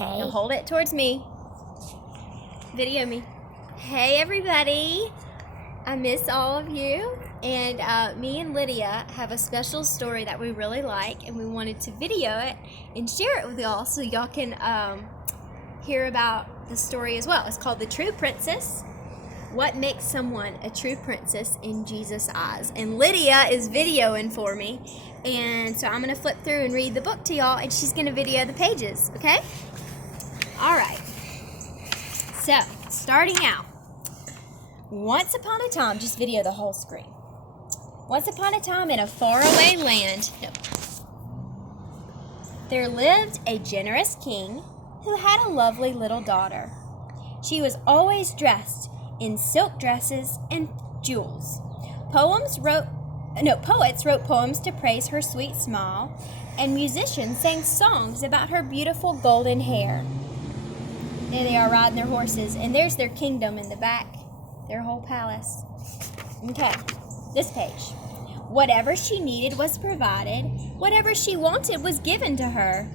Okay. Now hold it towards me. Video me. Hey everybody. I miss all of you. And me and Lydia have a special story that we really like, and we wanted to video it and share it with y'all so y'all can hear about the story as well. It's called The True Princess. What makes someone a true princess in Jesus' eyes? And Lydia is videoing for me. And so I'm going to flip through and read the book to y'all, and she's going to video the pages, okay? All right. So, starting out. Once upon a time, just video the whole screen. Once upon a time in a faraway land, there lived a generous king who had a lovely little daughter. She was always dressed in silk dresses and jewels. Poets wrote poems to praise her sweet smile, and musicians sang songs about her beautiful golden hair. There they are riding their horses, and there's their kingdom in the back, their whole palace. Okay, this page. Whatever she needed was provided. Whatever she wanted was given to her.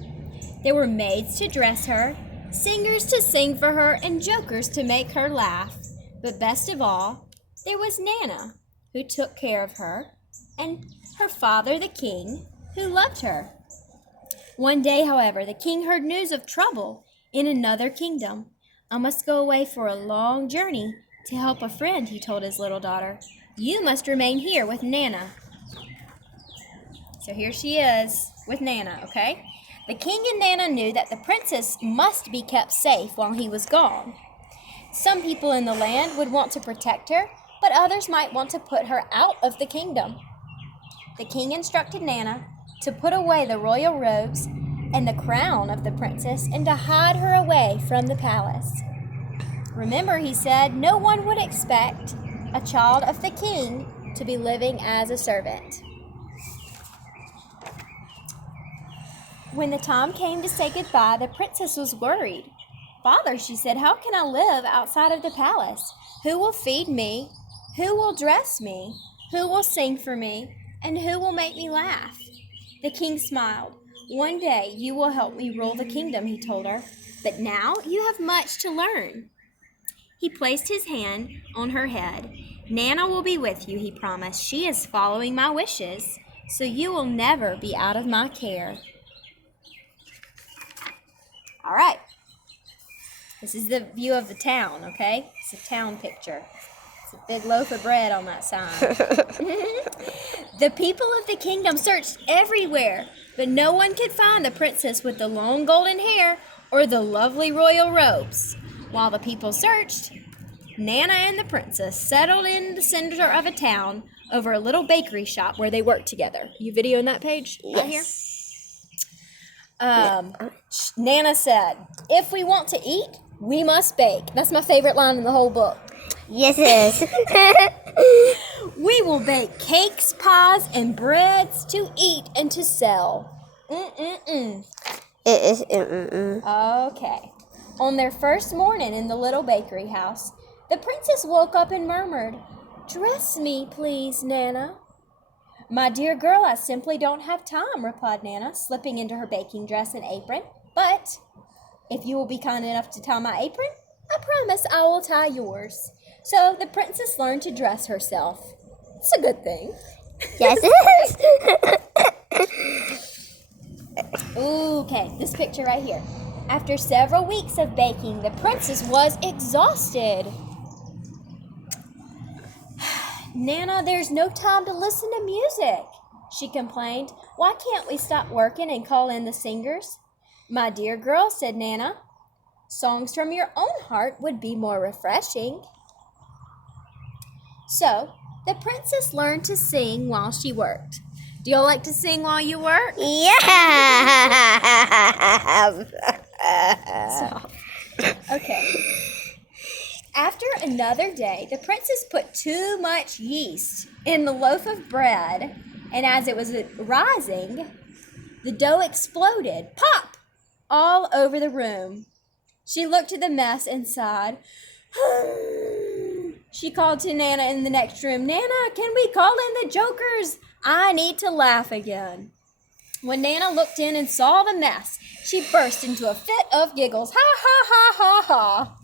There were maids to dress her, singers to sing for her, and jokers to make her laugh. But best of all, there was Nana, who took care of her, and her father, the king, who loved her. One day, however, the king heard news of trouble in another kingdom. I must go away for a long journey to help a friend, he told his little daughter. You must remain here with Nana. So here she is with Nana, okay? The king and Nana knew that the princess must be kept safe while he was gone. Some people in the land would want to protect her, but others might want to put her out of the kingdom. The king instructed Nana to put away the royal robes and the crown of the princess and to hide her away from the palace. Remember, he said, no one would expect a child of the king to be living as a servant. When the time came to say goodbye, the princess was worried. Father, she said, how can I live outside of the palace? Who will feed me? Who will dress me? Who will sing for me? And who will make me laugh? The king smiled. One day you will help me rule the kingdom, he told her. But now you have much to learn. He placed his hand on her head. Nana will be with you, he promised. She is following my wishes, so you will never be out of my care. All right. This is the view of the town, okay? It's a town picture. It's a big loaf of bread on that sign. The people of the kingdom searched everywhere, but no one could find the princess with the long golden hair or the lovely royal robes. While the people searched, Nana and the princess settled in the center of a town over a little bakery shop where they worked together. You videoing that page right here? Nana said, if we want to eat, we must bake. That's my favorite line in the whole book. Yes, it is. We will bake cakes, pies, and breads to eat and to sell. It is. Okay. On their first morning in the little bakery house, the princess woke up and murmured, dress me, please, Nana. My dear girl, I simply don't have time, replied Nana, slipping into her baking dress and apron. But if you will be kind enough to tie my apron, I promise I will tie yours. So the princess learned to dress herself. It's a good thing. Yes, it is. Okay, this picture right here. After several weeks of baking, the princess was exhausted. Nana, there's no time to listen to music, she complained. Why can't we stop working and call in the singers? My dear girl, said Nana, songs from your own heart would be more refreshing. So, the princess learned to sing while she worked. Do y'all like to sing while you work? Yeah. Okay. After another day, the princess put too much yeast in the loaf of bread, and as it was rising, the dough exploded, pop, all over the room. She looked at the mess and sighed. She called to Nana in the next room, Nana, can we call in the jokers? I need to laugh again. When Nana looked in and saw the mess, she burst into a fit of giggles. Ha ha ha ha ha.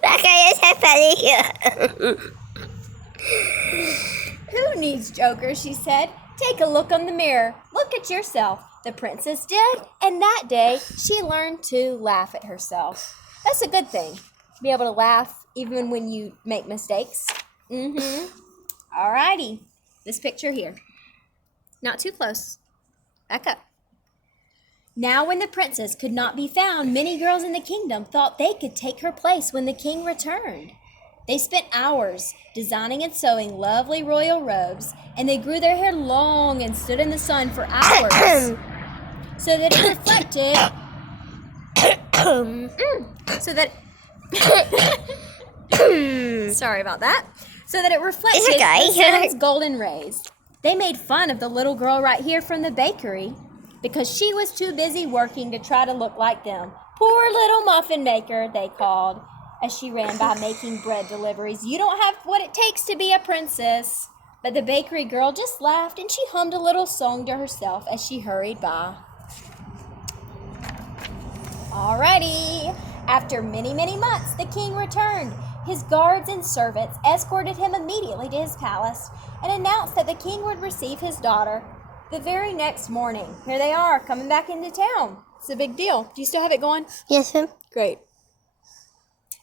Baka yun sa paligid. Who needs jokers, she said. Take a look on the mirror. Look at yourself. The princess did, and that day she learned to laugh at herself. That's a good thing. Be able to laugh even when you make mistakes. Alrighty. This picture here. Not too close. Back up. Now when the princess could not be found, many girls in the kingdom thought they could take her place when the king returned. They spent hours designing and sewing lovely royal robes, and they grew their hair long and stood in the sun for hours so that it reflected sorry about that. So that it reflected the sun's golden rays. They made fun of the little girl right here from the bakery because she was too busy working to try to look like them. Poor little muffin maker, they called, as she ran by making bread deliveries. You don't have what it takes to be a princess. But the bakery girl just laughed and she hummed a little song to herself as she hurried by. Alrighty. After many, many months, the king returned. His guards and servants escorted him immediately to his palace and announced that the king would receive his daughter the very next morning. Here they are, coming back into town. It's a big deal. Do you still have it going? Yes, ma'am. Great.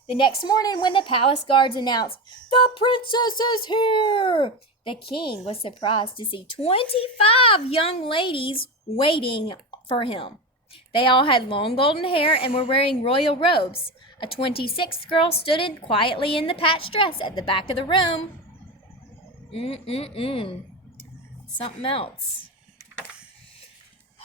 The next morning, when the palace guards announced, "The princess is here," the king was surprised to see 25 young ladies waiting for him. They all had long golden hair and were wearing royal robes. A 26th girl stood quietly in the patched dress at the back of the room. Something else.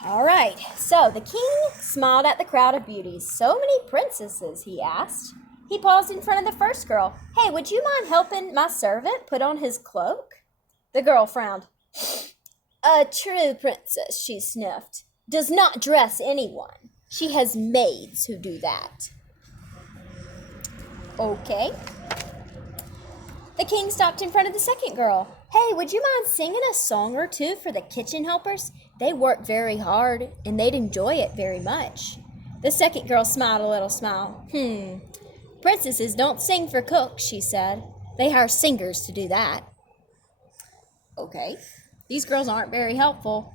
All right, so the king smiled at the crowd of beauties. "So many princesses," he asked. He paused in front of the first girl. "Hey, would you mind helping my servant put on his cloak?" The girl frowned. "A true princess," she sniffed, "does not dress anyone. She has maids who do that." Okay. The king stopped in front of the second girl. "Hey, would you mind singing a song or two for the kitchen helpers? They work very hard, and they'd enjoy it very much." The second girl smiled a little smile. "Princesses don't sing for cooks," she said. "They hire singers to do that." Okay. These girls aren't very helpful.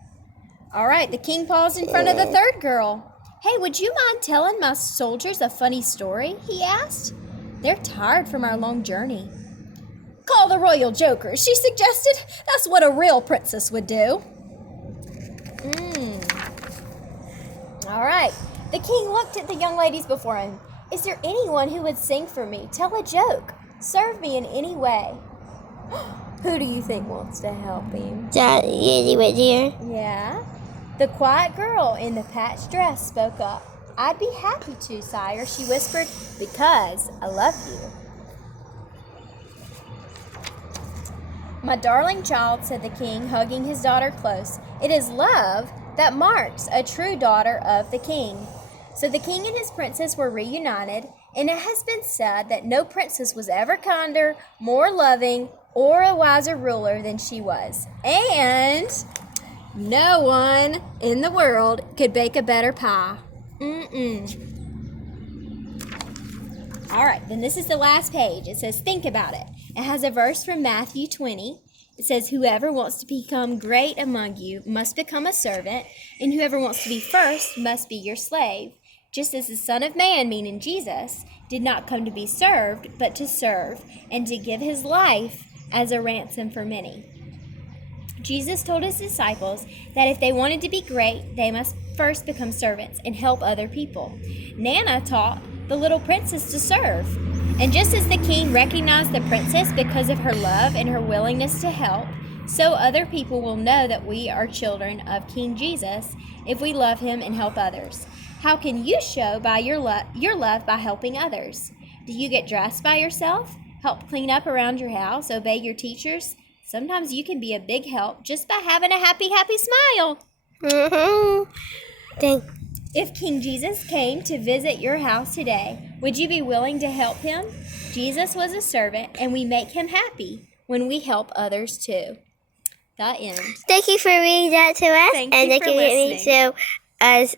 All right, the king paused in front of the third girl. "Hey, would you mind telling my soldiers a funny story?" he asked. "They're tired from our long journey." "Call the royal jokers," she suggested. "That's what a real princess would do." All right. The king looked at the young ladies before him. "Is there anyone who would sing for me? Tell a joke. Serve me in any way." Who do you think wants to help him? That lady right here. Yeah. The quiet girl in the patched dress spoke up. "I'd be happy to, sire," she whispered, "because I love you." "My darling child," said the king, hugging his daughter close, "it is love that marks a true daughter of the king." So the king and his princess were reunited, and it has been said that no princess was ever kinder, more loving, or a wiser ruler than she was. And no one in the world could bake a better pie. All right, then this is the last page. It says, think about it. It has a verse from Matthew 20. It says, "Whoever wants to become great among you must become a servant, and whoever wants to be first must be your slave. Just as the Son of Man," meaning Jesus, "did not come to be served, but to serve, and to give his life as a ransom for many." Jesus told his disciples that if they wanted to be great, they must first become servants and help other people. Nana taught the little princess to serve. And just as the king recognized the princess because of her love and her willingness to help, so other people will know that we are children of King Jesus if we love him and help others. How can you show by your love by helping others? Do you get dressed by yourself? Help clean up around your house? Obey your teachers? Sometimes you can be a big help just by having a happy, happy smile. If King Jesus came to visit your house today, would you be willing to help him? Jesus was a servant, and we make him happy when we help others too. The end. Thank you for reading that to us. Thank and you thank for you for me listening. to us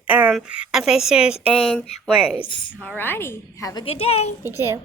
pictures and words. Alrighty. Have a good day. You too.